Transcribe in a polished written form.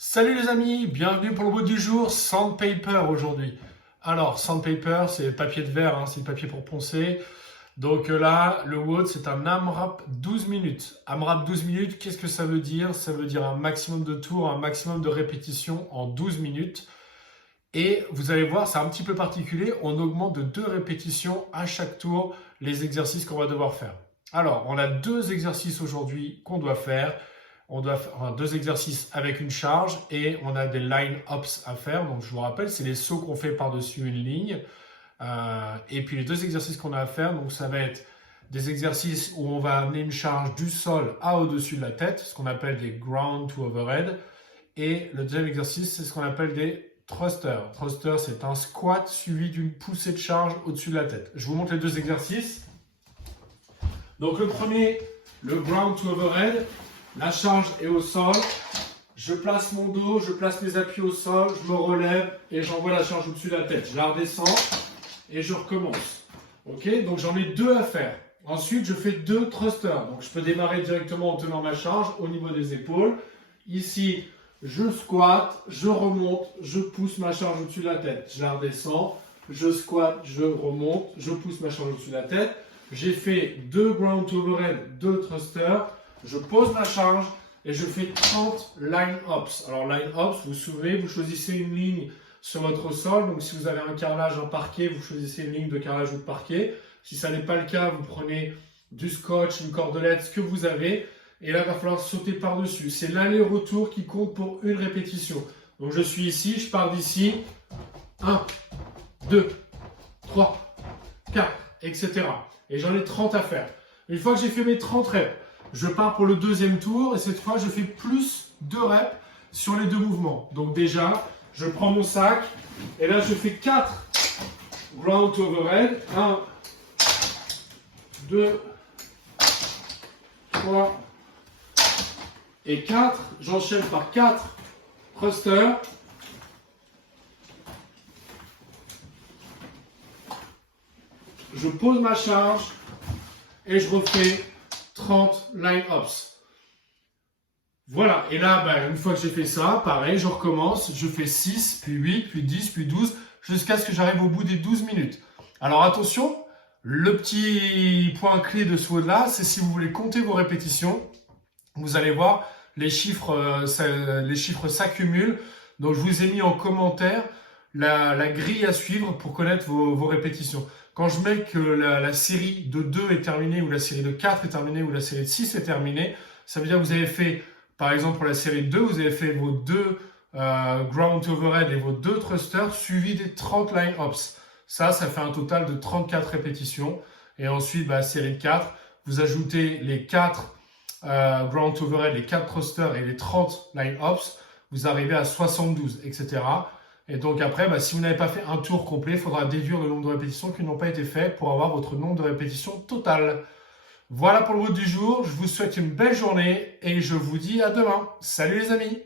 Salut les amis, bienvenue pour le mot du jour, sandpaper aujourd'hui. Alors, sandpaper, c'est le papier de verre, c'est le papier pour poncer. Donc là, le wood, c'est un AMRAP 12 minutes. AMRAP 12 minutes, qu'est-ce que ça veut dire? Ça veut dire un maximum de tours, un maximum de répétitions en 12 minutes. Et vous allez voir, c'est un petit peu particulier, on augmente de 2 répétitions à chaque tour les exercices qu'on va devoir faire. Alors, on a 2 exercices aujourd'hui qu'on doit faire. On doit faire 2 exercices avec une charge et on a des line-ups à faire. Donc, je vous rappelle, c'est les sauts qu'on fait par-dessus une ligne. Et puis, les 2 exercices qu'on a à faire, donc ça va être des exercices où on va amener une charge du sol à au-dessus de la tête, ce qu'on appelle des ground to overhead. Et le deuxième exercice, c'est ce qu'on appelle des thrusters. Thruster, c'est un squat suivi d'une poussée de charge au-dessus de la tête. Je vous montre les 2 exercices. Donc, le premier, le ground to overhead. La charge est au sol, je place mon dos, je place mes appuis au sol, je me relève et j'envoie la charge au-dessus de la tête. Je la redescends et je recommence. Ok, donc j'en ai 2 à faire. Ensuite, je fais 2 thrusters. Donc je peux démarrer directement en tenant ma charge au niveau des épaules. Ici, je squatte, je remonte, je pousse ma charge au-dessus de la tête. Je la redescends, je squatte, je remonte, je pousse ma charge au-dessus de la tête. J'ai fait 2 ground to overhead, 2 thrusters. Je pose ma charge et je fais 30 line-ups. Alors line-ups, vous vous souvenez, vous choisissez une ligne sur votre sol. Donc si vous avez un carrelage, un parquet, vous choisissez une ligne de carrelage ou de parquet. Si ça n'est pas le cas, vous prenez du scotch, une cordelette, ce que vous avez. Et là, il va falloir sauter par-dessus. C'est l'aller-retour qui compte pour une répétition. Donc je suis ici, je pars d'ici. 1, 2, 3, 4, etc. Et j'en ai 30 à faire. Une fois que j'ai fait mes 30 reps, je pars pour le deuxième tour et cette fois je fais plus de reps sur les 2 mouvements. Donc déjà, je prends mon sac et là je fais 4 ground to overhead. 1, 2, 3 et 4. J'enchaîne par 4 thrusters. Je pose ma charge et je refais 30 line-ups. Voilà, et là, une fois que j'ai fait ça, pareil, je recommence, je fais 6, puis 8, puis 10, puis 12, jusqu'à ce que j'arrive au bout des 12 minutes. Alors attention, le petit point clé de ce WOD-là, c'est si vous voulez compter vos répétitions, vous allez voir, les chiffres s'accumulent. Donc je vous ai mis en commentaire la grille à suivre pour connaître vos répétitions. Quand je mets que la série de 2 est terminée, ou la série de 4 est terminée, ou la série de 6 est terminée, ça veut dire que vous avez fait, par exemple pour la série de 2, vous avez fait vos 2 ground to overhead et vos 2 thrusters suivis des 30 line-ups. Ça fait un total de 34 répétitions. Et ensuite, série de 4, vous ajoutez les 4 ground to overhead, les 4 thrusters et les 30 line-ups, vous arrivez à 72, etc. Et donc après, si vous n'avez pas fait un tour complet, il faudra déduire le nombre de répétitions qui n'ont pas été faites pour avoir votre nombre de répétitions total. Voilà pour le mot du jour. Je vous souhaite une belle journée et je vous dis à demain. Salut les amis!